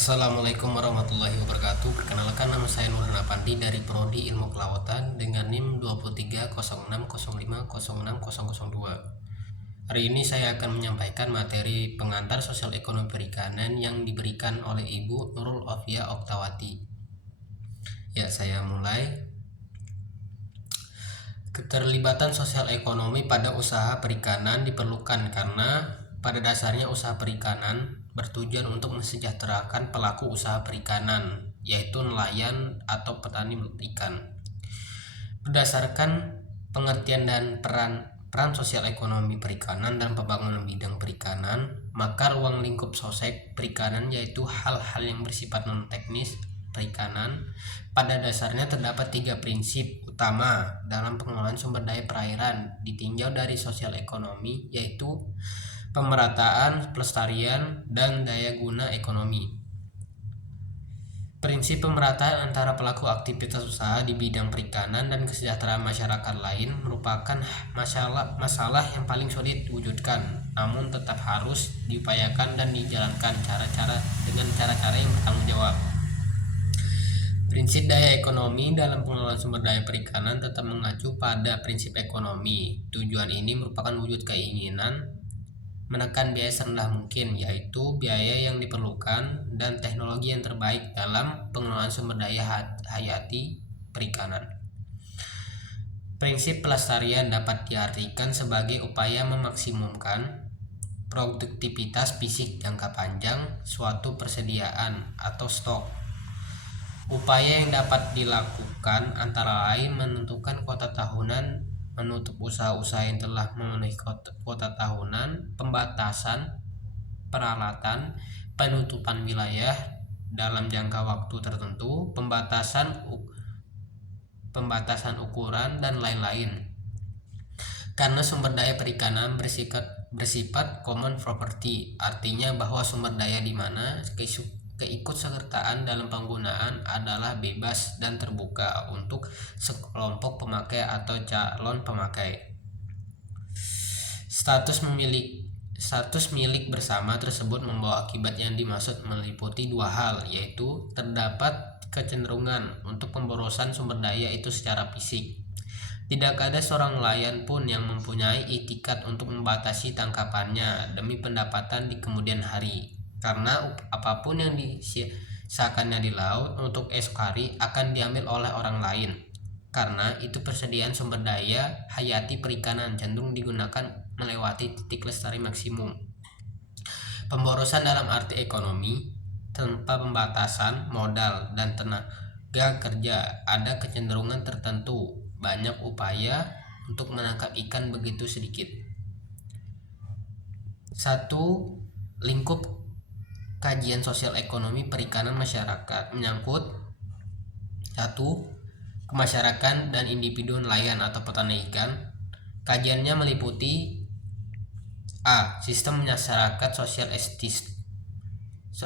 Assalamualaikum warahmatullahi wabarakatuh. Perkenalkan, nama saya Nurhan Apandi dari Prodi Ilmu Kelautan dengan NIM 230605060002. Hari ini saya akan menyampaikan materi pengantar sosial ekonomi perikanan yang diberikan oleh Ibu Nurul Ofia Oktawati. Ya, saya mulai. Keterlibatan sosial ekonomi pada usaha perikanan diperlukan karena pada dasarnya usaha perikanan bertujuan untuk mensejahterakan pelaku usaha perikanan, yaitu nelayan atau petani ikan. Berdasarkan pengertian dan peran sosial ekonomi perikanan dan pembangunan bidang perikanan, maka ruang lingkup sosek perikanan yaitu hal-hal yang bersifat non-teknis perikanan. Pada dasarnya terdapat 3 prinsip utama dalam pengelolaan sumber daya perairan ditinjau dari sosial ekonomi, yaitu pemerataan, pelestarian, dan daya guna ekonomi. Prinsip pemerataan antara pelaku aktivitas usaha di bidang perikanan dan kesejahteraan masyarakat lain merupakan masalah yang paling sulit diwujudkan, namun tetap harus diupayakan dan dijalankan dengan cara-cara yang bertanggung jawab. Prinsip daya ekonomi dalam pengelolaan sumber daya perikanan tetap mengacu pada prinsip ekonomi. Tujuan ini merupakan wujud keinginan menekan biaya serendah mungkin, yaitu biaya yang diperlukan dan teknologi yang terbaik dalam pengelolaan sumber daya hayati perikanan. Prinsip pelestarian dapat diartikan sebagai upaya memaksimumkan produktivitas fisik jangka panjang suatu persediaan atau stok. Upaya yang dapat dilakukan antara lain menentukan kuota tahunan, menutup usaha-usaha yang telah memenuhi kuota tahunan, pembatasan peralatan, penutupan wilayah dalam jangka waktu tertentu, pembatasan ukuran, dan lain-lain. Karena sumber daya perikanan bersifat common property, artinya bahwa sumber daya di mana keikutsertaan dalam penggunaan adalah bebas dan terbuka untuk sekelompok pemakai atau calon pemakai. Status milik bersama tersebut membawa akibat yang dimaksud meliputi 2 hal, yaitu terdapat kecenderungan untuk pemborosan sumber daya itu secara fisik. Tidak ada seorang nelayan pun yang mempunyai itikat untuk membatasi tangkapannya demi pendapatan di kemudian hari, karena apapun yang disisakannya di laut untuk esok hari akan diambil oleh orang lain. Karena itu persediaan sumber daya hayati perikanan cenderung digunakan melewati titik lestari maksimum. Pemborosan dalam arti ekonomi tanpa pembatasan modal dan tenaga kerja, ada kecenderungan tertentu banyak upaya untuk menangkap ikan begitu sedikit. 1. Lingkup kajian sosial ekonomi perikanan masyarakat menyangkut 1. Kemasyarakatan dan individu nelayan atau petani ikan. Kajiannya meliputi A. Sistem masyarakat sosial estis,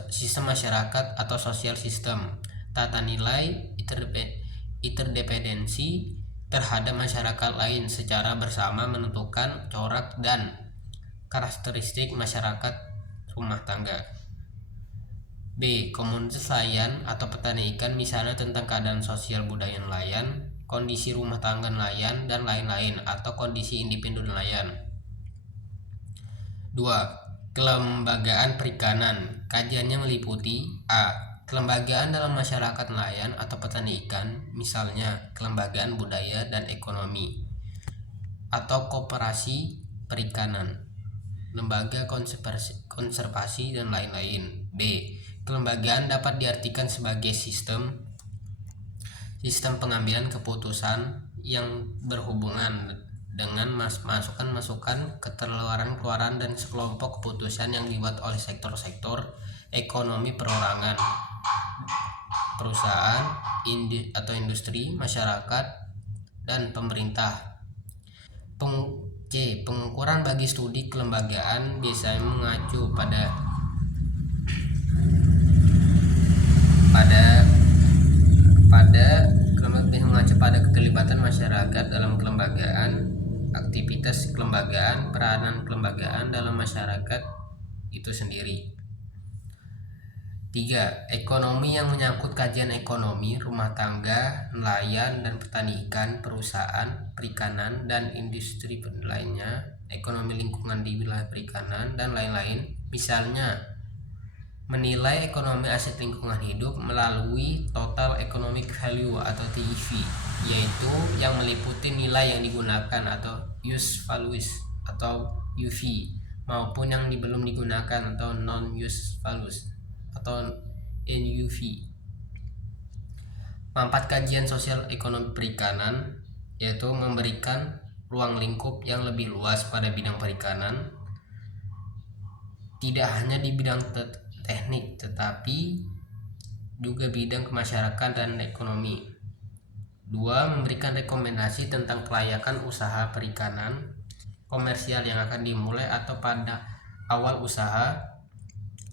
sistem masyarakat atau sosial sistem, tata nilai interdependensi terhadap masyarakat lain secara bersama menentukan corak dan karakteristik masyarakat rumah tangga. B. Komunitas nelayan atau petani ikan, misalnya tentang keadaan sosial budaya nelayan, kondisi rumah tangga nelayan, dan lain-lain, atau kondisi individu nelayan. 2. Kelembagaan perikanan. Kajiannya meliputi A. Kelembagaan dalam masyarakat nelayan atau petani ikan, misalnya kelembagaan budaya dan ekonomi atau koperasi perikanan, lembaga konservasi, dan lain-lain. B. Kelembagaan dapat diartikan sebagai sistem pengambilan keputusan yang berhubungan dengan masukan-masukan, keluaran dan sekelompok keputusan yang dibuat oleh sektor-sektor ekonomi perorangan, perusahaan atau industri, masyarakat, dan pemerintah. C. Pengukuran bagi studi kelembagaan biasanya mengacu pada keterlibatan masyarakat dalam kelembagaan, aktivitas kelembagaan, peranan kelembagaan dalam masyarakat itu sendiri. 3. Ekonomi yang menyangkut kajian ekonomi, rumah tangga, nelayan dan petani ikan, perusahaan, perikanan, dan industri lainnya, ekonomi lingkungan di wilayah perikanan, dan lain-lain. Misalnya, menilai ekonomi aset lingkungan hidup melalui Total Economic Value atau TEV, yaitu yang meliputi nilai yang digunakan atau use values atau UV, maupun yang belum digunakan atau non-use values atau NUV. 4. Kajian sosial ekonomi perikanan, yaitu memberikan ruang lingkup yang lebih luas pada bidang perikanan, tidak hanya di bidang teknik tetapi juga bidang kemasyarakatan dan ekonomi. 2. Memberikan rekomendasi tentang kelayakan usaha perikanan komersial yang akan dimulai atau pada awal usaha,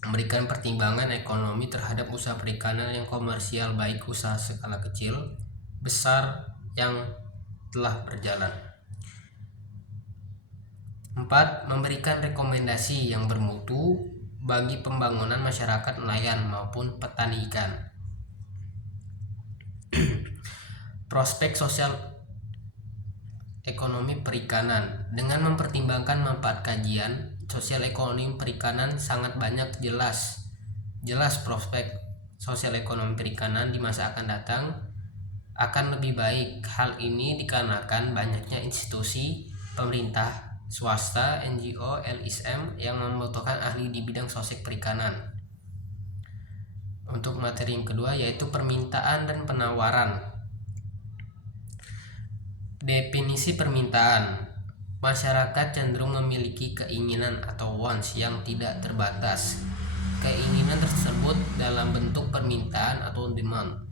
memberikan pertimbangan ekonomi terhadap usaha perikanan yang komersial, baik usaha skala kecil, besar yang telah berjalan. 4. Memberikan rekomendasi yang bermutu bagi pembangunan masyarakat nelayan maupun petani ikan. Prospek sosial ekonomi perikanan. Dengan mempertimbangkan manfaat kajian sosial ekonomi perikanan, sangat banyak jelas prospek sosial ekonomi perikanan di masa akan datang akan lebih baik. Hal ini dikarenakan banyaknya institusi pemerintah, swasta, NGO, LSM yang membutuhkan ahli di bidang sosial perikanan. Untuk materi yang kedua yaitu permintaan dan penawaran. Definisi permintaan. Masyarakat cenderung memiliki keinginan atau wants yang tidak terbatas. Keinginan tersebut dalam bentuk permintaan atau demand.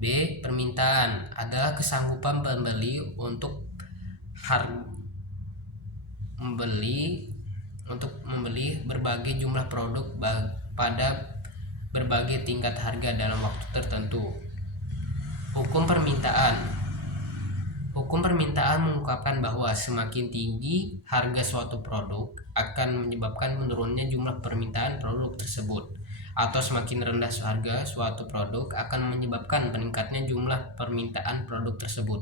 B. Permintaan adalah kesanggupan pembeli untuk membeli berbagai jumlah produk pada berbagai tingkat harga dalam waktu tertentu. Hukum permintaan. Hukum permintaan mengungkapkan bahwa semakin tinggi harga suatu produk akan menyebabkan menurunnya jumlah permintaan produk tersebut, atau semakin rendah harga suatu produk akan menyebabkan meningkatnya jumlah permintaan produk tersebut.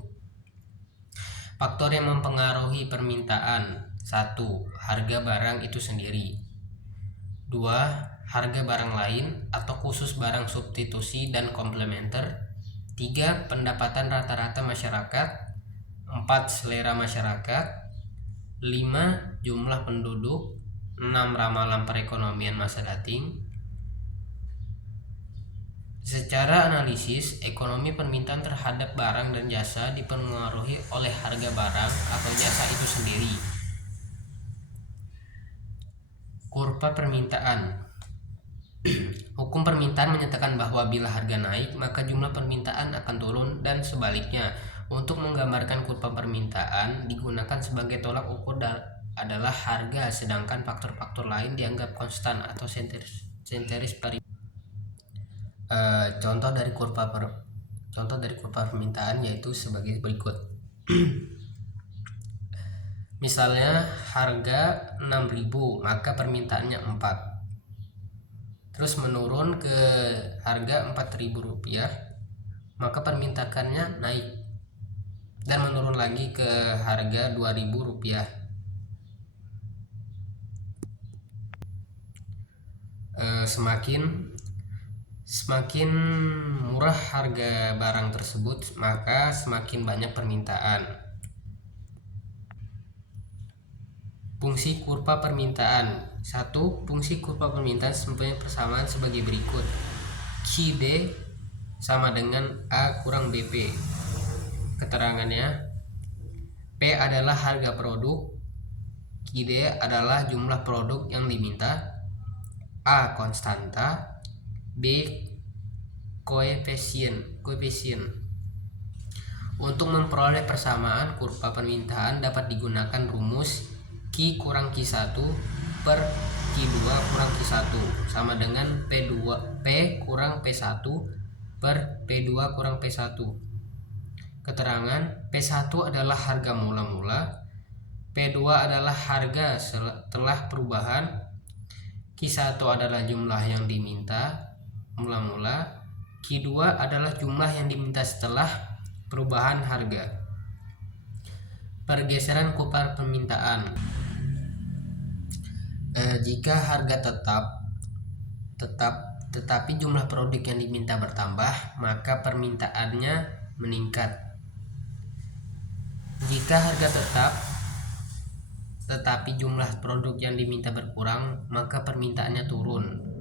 Faktor yang mempengaruhi permintaan: 1. Harga barang itu sendiri. 2. Harga barang lain atau khusus barang substitusi dan komplementer. 3. Pendapatan rata-rata masyarakat. 4. Selera masyarakat. 5. Jumlah penduduk. 6. Ramalan perekonomian masa dating. Secara analisis, ekonomi permintaan terhadap barang dan jasa dipengaruhi oleh harga barang atau jasa itu sendiri. Kurva permintaan. Hukum permintaan menyatakan bahwa bila harga naik, maka jumlah permintaan akan turun dan sebaliknya. Untuk menggambarkan kurva permintaan, digunakan sebagai tolak ukur adalah harga, sedangkan faktor-faktor lain dianggap konstan atau centeris paribus. Contoh dari kurva permintaan yaitu sebagai berikut. Misalnya harga 6.000, maka permintaannya 4. Terus menurun ke harga Rp4.000, maka permintaannya naik dan menurun lagi ke harga Rp2.000. Semakin murah harga barang tersebut, maka semakin banyak permintaan. Fungsi kurva permintaan. 1. Fungsi kurva permintaan mempunyai persamaan sebagai berikut. QD sama dengan A kurang BP. Keterangannya, P adalah harga produk, QD adalah jumlah produk yang diminta, A konstanta, B koefisien. Untuk memperoleh persamaan kurva permintaan dapat digunakan rumus Q kurang Q1 per Q2 kurang Q1 sama dengan P kurang P1 per P2 kurang P1. Keterangan, P1 adalah harga mula-mula, P2 adalah harga setelah perubahan, Q1 adalah jumlah yang diminta, mula-mula. Q2 adalah jumlah yang diminta setelah perubahan harga. Pergeseran kurva permintaan. Jika harga tetap tetapi jumlah produk yang diminta bertambah, maka permintaannya meningkat. Jika harga tetap tetapi jumlah produk yang diminta berkurang, maka permintaannya turun.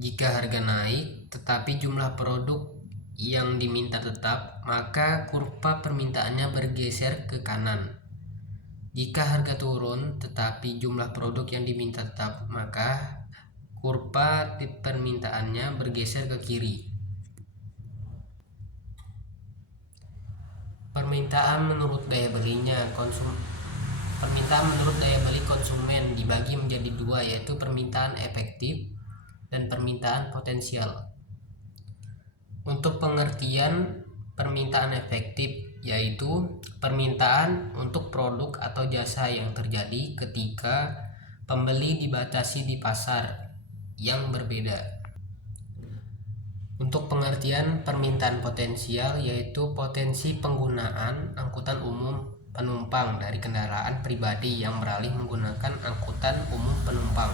Jika harga naik tetapi jumlah produk yang diminta tetap, maka kurva permintaannya bergeser ke kanan. Jika harga turun tetapi jumlah produk yang diminta tetap, maka kurva permintaannya bergeser ke kiri. Permintaan menurut daya belinya Permintaan menurut daya beli konsumen dibagi menjadi dua, yaitu permintaan efektif dan permintaan potensial. Untuk pengertian permintaan efektif, yaitu permintaan untuk produk atau jasa yang terjadi ketika pembeli dibatasi di pasar yang berbeda. Untuk pengertian permintaan potensial, yaitu potensi penggunaan angkutan umum penumpang dari kendaraan pribadi yang beralih menggunakan angkutan umum penumpang.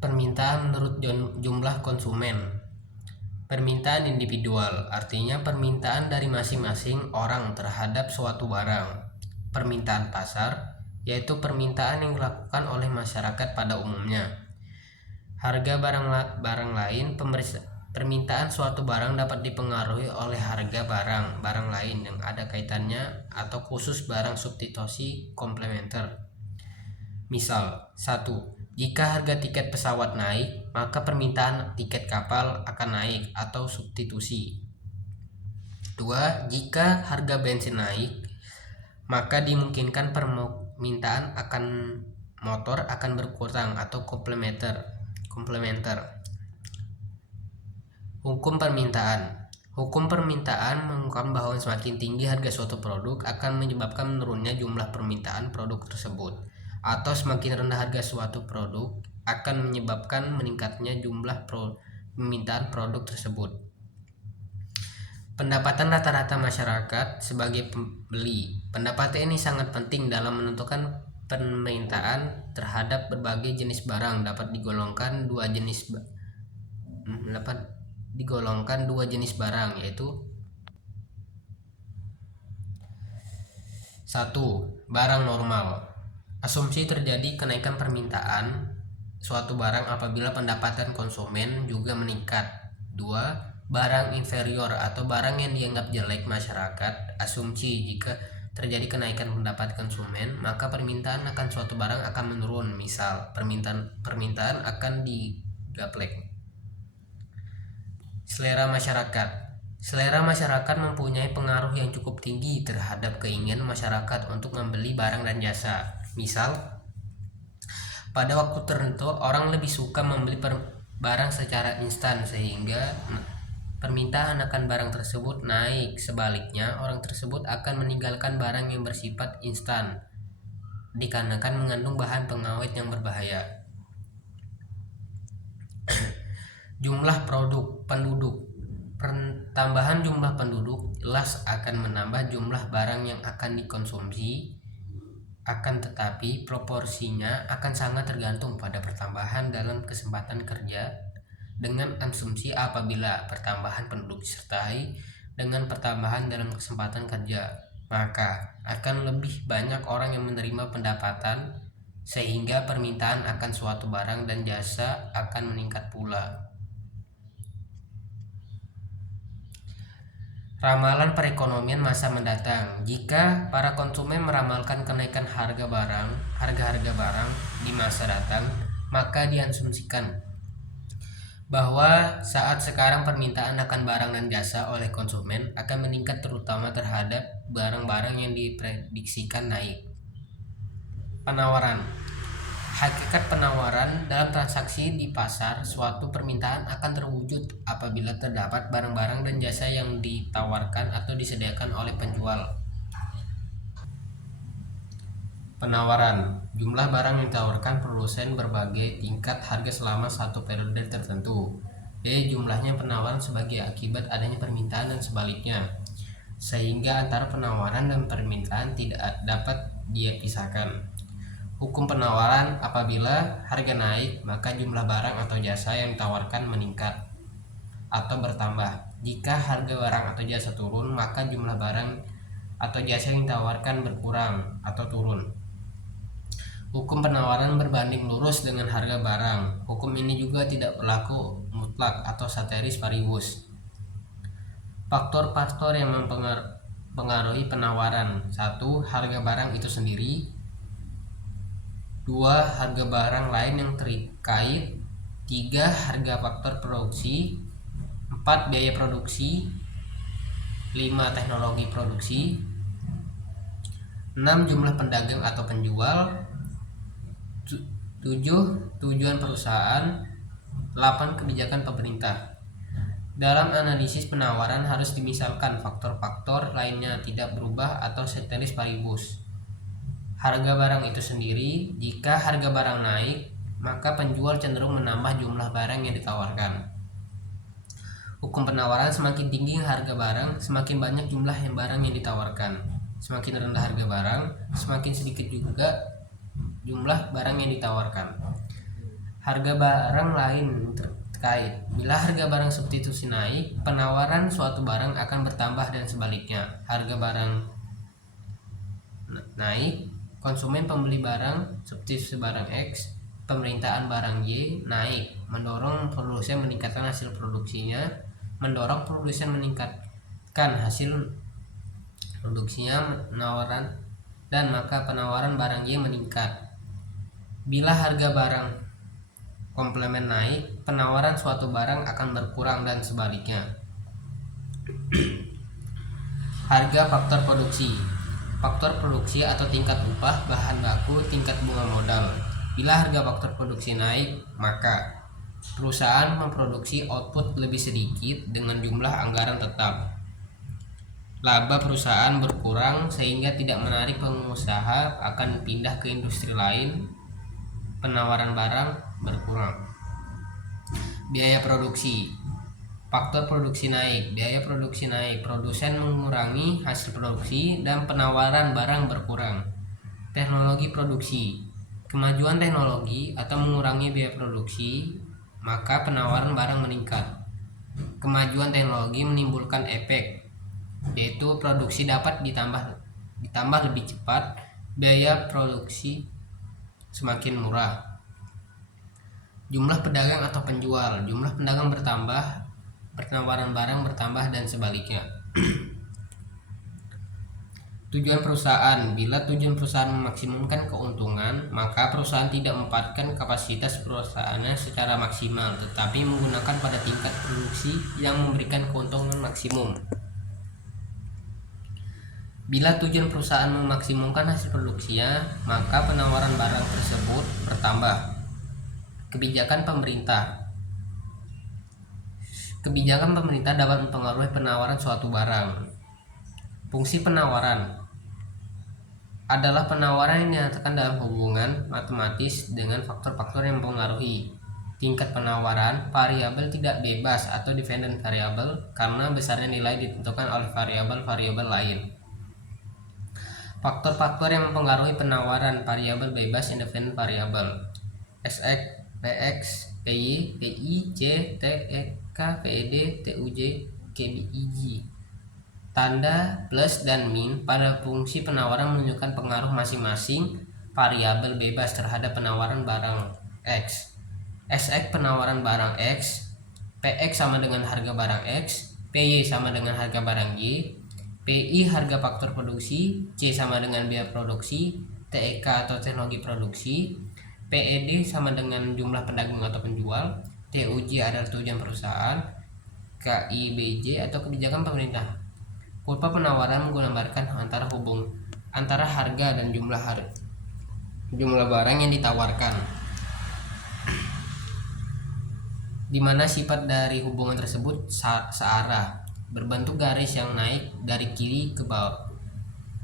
Permintaan menurut jumlah konsumen. Permintaan individual artinya permintaan dari masing-masing orang terhadap suatu barang. Permintaan pasar yaitu permintaan yang dilakukan oleh masyarakat pada umumnya. Harga barang lain. Permintaan suatu barang dapat dipengaruhi oleh harga barang lain yang ada kaitannya atau khusus barang substitusi komplementer. Misal, 1. Jika harga tiket pesawat naik, maka permintaan tiket kapal akan naik atau substitusi. 2. Jika harga bensin naik, maka dimungkinkan permintaan akan motor akan berkurang atau komplementer. Hukum permintaan mengungkapkan bahwa semakin tinggi harga suatu produk akan menyebabkan menurunnya jumlah permintaan produk tersebut, atau semakin rendah harga suatu produk akan menyebabkan meningkatnya jumlah permintaan produk tersebut. Pendapatan rata-rata masyarakat sebagai pembeli. Pendapatan ini sangat penting dalam menentukan permintaan terhadap berbagai jenis barang. Dapat digolongkan dua jenis barang, yaitu 1. Barang normal. Asumsi terjadi kenaikan permintaan suatu barang apabila pendapatan konsumen juga meningkat. 2. Barang inferior atau barang yang dianggap jelek masyarakat. Asumsi jika terjadi kenaikan pendapat konsumen, maka permintaan akan suatu barang akan menurun. Misal, permintaan akan digaplek. Selera masyarakat. Selera masyarakat mempunyai pengaruh yang cukup tinggi terhadap keinginan masyarakat untuk membeli barang dan jasa. Misal, pada waktu tertentu orang lebih suka membeli barang secara instan sehingga permintaan akan barang tersebut naik. Sebaliknya, orang tersebut akan meninggalkan barang yang bersifat instan dikarenakan mengandung bahan pengawet yang berbahaya. Jumlah penduduk. Tambahan jumlah penduduk jelas akan menambah jumlah barang yang akan dikonsumsi. Akan tetapi proporsinya akan sangat tergantung pada pertambahan dalam kesempatan kerja dengan asumsi apabila pertambahan penduduk disertai dengan pertambahan dalam kesempatan kerja, maka akan lebih banyak orang yang menerima pendapatan sehingga permintaan akan suatu barang dan jasa akan meningkat pula. Ramalan perekonomian masa mendatang. Jika para konsumen meramalkan kenaikan harga barang di masa datang, maka diasumsikan bahwa saat sekarang permintaan akan barang dan jasa oleh konsumen akan meningkat terutama terhadap barang-barang yang diprediksikan naik. Penawaran. Hakikat penawaran dalam transaksi di pasar, suatu permintaan akan terwujud apabila terdapat barang-barang dan jasa yang ditawarkan atau disediakan oleh penjual. Penawaran, jumlah barang yang ditawarkan produsen berbagai tingkat harga selama satu periode tertentu. B. Jumlahnya penawaran sebagai akibat adanya permintaan dan sebaliknya, sehingga antara penawaran dan permintaan tidak dapat dipisahkan. Hukum penawaran, apabila harga naik, maka jumlah barang atau jasa yang ditawarkan meningkat atau bertambah. Jika harga barang atau jasa turun, maka jumlah barang atau jasa yang ditawarkan berkurang atau turun. Hukum penawaran berbanding lurus dengan harga barang. Hukum ini juga tidak berlaku mutlak atau ceteris paribus. Faktor-faktor yang mempengaruhi penawaran. 1. Harga barang itu sendiri. 2. Harga barang lain yang terkait. 3. Harga faktor produksi. 4. Biaya produksi. 5. Teknologi produksi. 6. Jumlah pedagang atau penjual. 7. Tujuan perusahaan. 8. Kebijakan pemerintah. Dalam analisis penawaran harus dimisalkan faktor-faktor lainnya tidak berubah atau ceteris paribus. Harga barang itu sendiri, jika harga barang naik, maka penjual cenderung menambah jumlah barang yang ditawarkan. Hukum penawaran, semakin tinggi harga barang, semakin banyak jumlah barang yang ditawarkan. Semakin rendah harga barang, semakin sedikit juga jumlah barang yang ditawarkan. Harga barang lain terkait. Bila harga barang substitusi naik, penawaran suatu barang akan bertambah dan sebaliknya. Harga barang naik, konsumen pembeli barang substitusi barang X, pemerintahan barang Y naik, mendorong produsen meningkatkan hasil produksinya, mendorong produsen meningkatkan hasil produksinya, penawaran, dan maka penawaran barang Y meningkat. Bila harga barang komplement naik, penawaran suatu barang akan berkurang dan sebaliknya. Harga faktor produksi. Faktor produksi atau tingkat upah, bahan baku, tingkat bunga modal. Bila harga faktor produksi naik, maka perusahaan memproduksi output lebih sedikit dengan jumlah anggaran tetap. Laba perusahaan berkurang sehingga tidak menarik pengusaha akan pindah ke industri lain. Penawaran barang berkurang. Biaya produksi. Faktor produksi naik, biaya produksi naik, produsen mengurangi hasil produksi dan penawaran barang berkurang. Teknologi produksi. Kemajuan teknologi atau mengurangi biaya produksi, maka penawaran barang meningkat. Kemajuan teknologi menimbulkan efek, yaitu produksi dapat ditambah lebih cepat, biaya produksi semakin murah. Jumlah pedagang atau penjual. Jumlah pedagang bertambah, penawaran barang bertambah dan sebaliknya. Tujuan perusahaan. Bila tujuan perusahaan memaksimumkan keuntungan, maka perusahaan tidak memanfaatkan kapasitas perusahaannya secara maksimal, tetapi menggunakan pada tingkat produksi yang memberikan keuntungan maksimum. Bila tujuan perusahaan memaksimumkan hasil produksinya, maka penawaran barang tersebut bertambah. Kebijakan pemerintah. Kebijakan pemerintah dapat mempengaruhi penawaran suatu barang. Fungsi penawaran adalah penawaran yang dinyatakan dalam hubungan matematis dengan faktor-faktor yang mempengaruhi tingkat penawaran. Variabel tidak bebas atau dependent variable karena besarnya nilai ditentukan oleh variabel-variabel lain. Faktor-faktor yang mempengaruhi penawaran, variabel bebas independent variable. SX, PX, PY, PI, C, TK, PED, TUJ, KBIG. Tanda plus dan min pada fungsi penawaran menunjukkan pengaruh masing-masing variabel bebas terhadap penawaran barang X. SX penawaran barang X, PX sama dengan harga barang X, PY sama dengan harga barang Y, PI harga faktor produksi, C sama dengan biaya produksi, TEK atau teknologi produksi, PED sama dengan jumlah pedagang atau penjual, TUJ adalah tujuan perusahaan, KIBJ atau kebijakan pemerintah. Kurva penawaran menggambarkan antara harga dan jumlah barang yang ditawarkan, di mana sifat dari hubungan tersebut searah, berbentuk garis yang naik dari kiri ke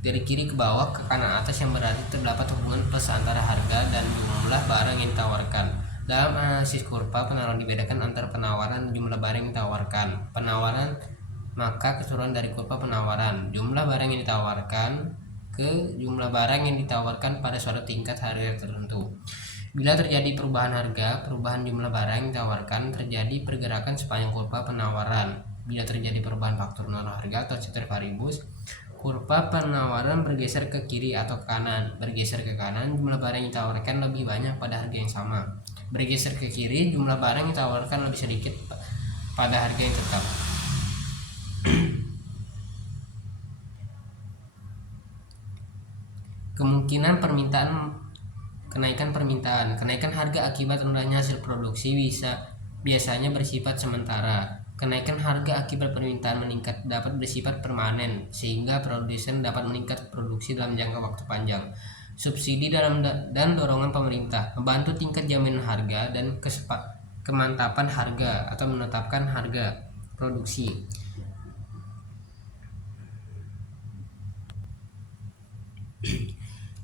dari kiri ke bawah ke kanan atas yang berarti terdapat hubungan plus antara harga dan jumlah barang yang ditawarkan. Dalam analisis kurva, penawaran dibedakan antara penawaran dan jumlah barang yang ditawarkan. Penawaran maka keseluruhan dari kurva penawaran, jumlah barang yang ditawarkan ke jumlah barang yang ditawarkan pada suatu tingkat harga tertentu. Bila terjadi perubahan harga, perubahan jumlah barang yang ditawarkan, terjadi pergerakan sepanjang kurva penawaran. Bila terjadi perubahan faktor nol harga atau ceteris paribus, kurva penawaran bergeser ke kiri atau ke kanan. Bergeser ke kanan, jumlah barang yang ditawarkan lebih banyak pada harga yang sama. Bergeser ke kiri, jumlah barang yang ditawarkan lebih sedikit pada harga yang tetap. Kemungkinan kenaikan permintaan. Kenaikan harga akibat rendahnya hasil produksi biasanya bersifat sementara. Kenaikan harga akibat permintaan meningkat dapat bersifat permanen, sehingga produsen dapat meningkat produksi dalam jangka waktu panjang. Subsidi dan dorongan pemerintah membantu tingkat jaminan harga dan kemantapan harga atau menetapkan harga produksi.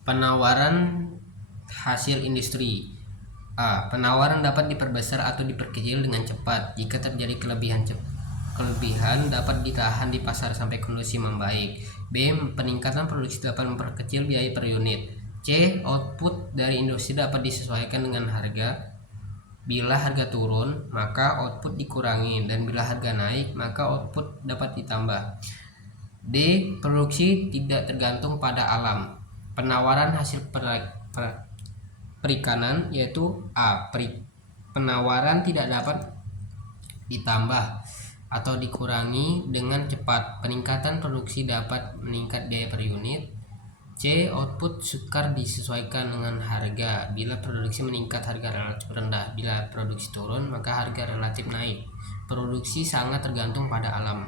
Penawaran hasil industri. A. Penawaran dapat diperbesar atau diperkecil dengan cepat. Jika terjadi kelebihan dapat ditahan di pasar sampai kondisi membaik. B. Peningkatan produksi dapat memperkecil biaya per unit. C. Output dari industri dapat disesuaikan dengan harga. Bila harga turun, maka output dikurangi, dan bila harga naik, maka output dapat ditambah. D. Produksi tidak tergantung pada alam. Penawaran hasil perikanan, yaitu A. Penawaran tidak dapat ditambah atau dikurangi dengan cepat. Peningkatan produksi dapat meningkat biaya per unit. C. Output sukar disesuaikan dengan harga. Bila produksi meningkat, harga relatif rendah. Bila produksi turun, maka harga relatif naik. Produksi sangat tergantung pada alam.